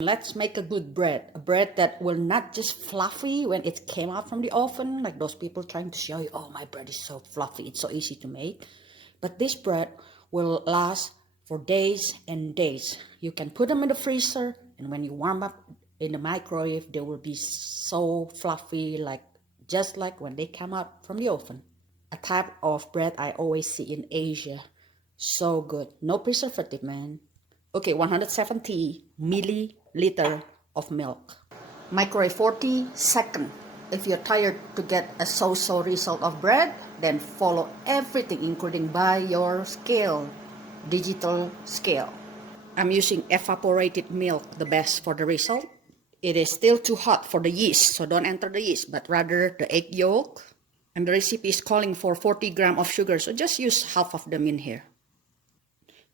Let's make a good bread. A bread that will not just fluffy when it came out from the oven, like those people trying to show you, oh, my bread is so fluffy, it's so easy to make. But this bread will last for days and days. You can put them in the freezer, and when you warm up in the microwave, they will be so fluffy, like just like when they come out from the oven. A type of bread I always see in Asia. So good. No preservative, man. Okay, 170 milliliter of milk. Microwave 40 seconds. If you're tired to get a so-so result of bread, then follow everything including by your scale, digital scale. I'm using evaporated milk, the best for the result. It is still too hot for the yeast, so don't enter the yeast, but rather the egg yolk. And the recipe is calling for 40 grams of sugar, so just use half of them in here.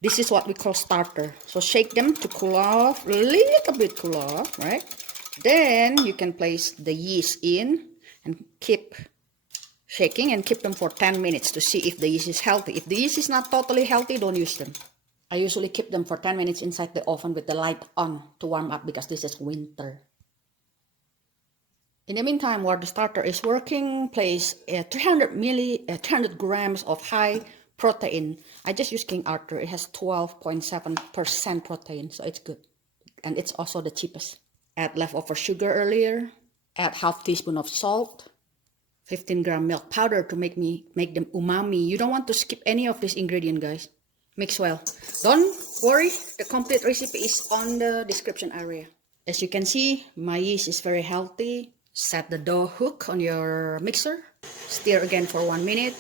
This is what we call starter. So shake them to cool off, a little bit cool off, right? Then you can place the yeast in and keep shaking and keep them for 10 minutes to see if the yeast is healthy. If the yeast is not totally healthy, don't use them. I usually keep them for 10 minutes inside the oven with the light on to warm up because this is winter. In the meantime, while the starter is working, place 300 grams of high protein. I just use King Arthur. It has 12.7% protein, so it's good. And it's also the cheapest. Add leftover sugar earlier. Add half teaspoon of salt. 15 gram milk powder to make them umami. You don't want to skip any of this ingredient, guys. Mix well. Don't worry, the complete recipe is on the description area. As you can see, my yeast is very healthy. Set the dough hook on your mixer. Stir again for 1 minute.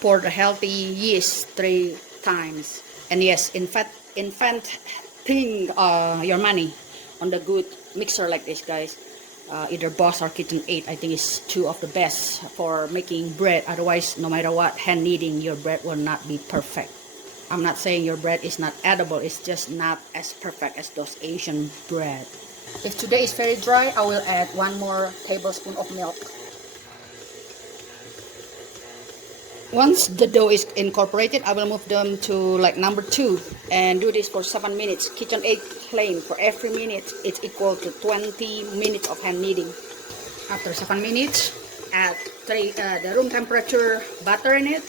Pour the healthy yeast 3 times. And yes, investing your money on the good mixer like this, guys. Either Boss or Kitchenaid, I think is 2 of the best for making bread. Otherwise, no matter what, hand kneading, your bread will not be perfect. I'm not saying your bread is not edible. It's just not as perfect as those Asian bread. If today is very dry, I will add 1 more tablespoon of milk. Once the dough is incorporated, I will move them to like number 2 and do this for 7 minutes. Kitchenaid claim for every minute it's equal to 20 minutes of hand kneading. After 7 minutes, add the room temperature butter in it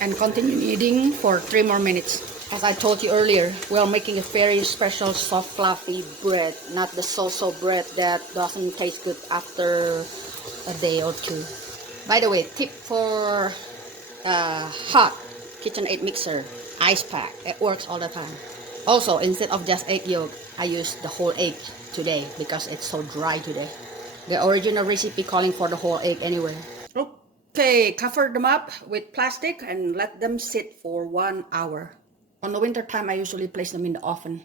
and continue kneading for 3 more minutes. As I told you earlier, we are making a very special soft fluffy bread, not the so-so bread that doesn't taste good after a day or 2. By the way, tip for hot Kitchenaid mixer, ice pack. It works all the time. Also, instead of just egg yolk, I use the whole egg today because it's so dry today. The original recipe calling for the whole egg anyway. Okay, cover them up with plastic and let them sit for 1 hour. On the winter time, I usually place them in the oven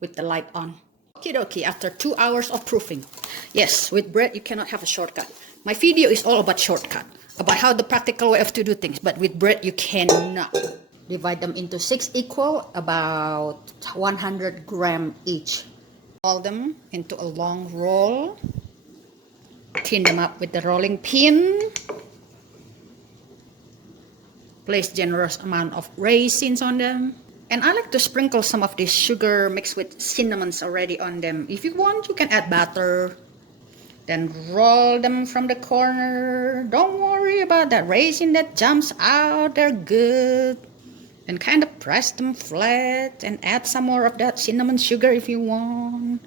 with the light on. Okie dokie, after 2 hours of proofing. Yes, with bread, you cannot have a shortcut. My video is all about shortcut, about how the practical way of to do things, but with bread, you cannot. Divide them into 6 equal, about 100 grams each. Roll them into a long roll. Tin them up with the rolling pin. Place generous amount of raisins on them. And I like to sprinkle some of this sugar mixed with cinnamons already on them. If you want, you can add butter. Then roll them from the corner. Don't worry about that raisin that jumps out. They're good. And kind of press them flat and add some more of that cinnamon sugar if you want.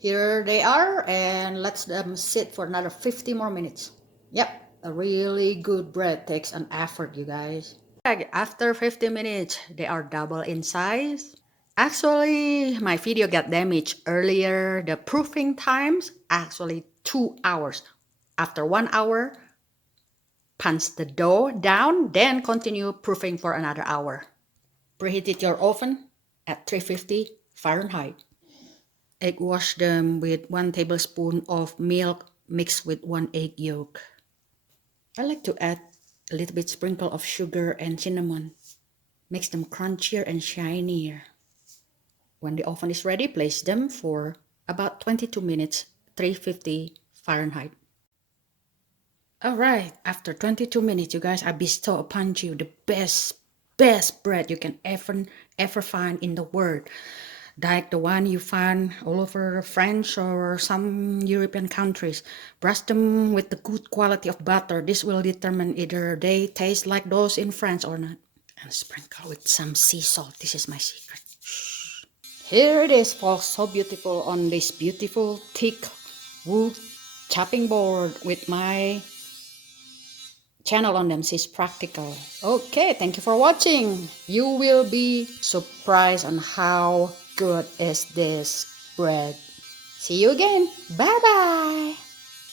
Here they are, and let them sit for another 50 more minutes. Yep. A really good bread takes an effort, you guys. After 50 minutes, they are double in size. Actually, my video got damaged earlier. The proofing times actually 2 hours. After 1 hour, punch the dough down, then continue proofing for another hour. Preheat your oven at 350 Fahrenheit. Egg wash them with 1 tablespoon of milk mixed with 1 egg yolk. I like to add a little bit sprinkle of sugar and cinnamon. Makes them crunchier and shinier. When the oven is ready, place them for about 22 minutes, 350 Fahrenheit. Alright, after 22 minutes, you guys, I bestow upon you the best bread you can ever find in the world. like the one you find all over French or some European countries. Brush them with the good quality of butter. This will determine either they taste like those in France or not. And sprinkle with some sea salt. This is my secret. Shh. Here it is, folks. So beautiful on this beautiful thick wood chopping board with my channel on them. She's practical. Okay, thank you for watching. You will be surprised on how good is this bread. See you again. Bye bye.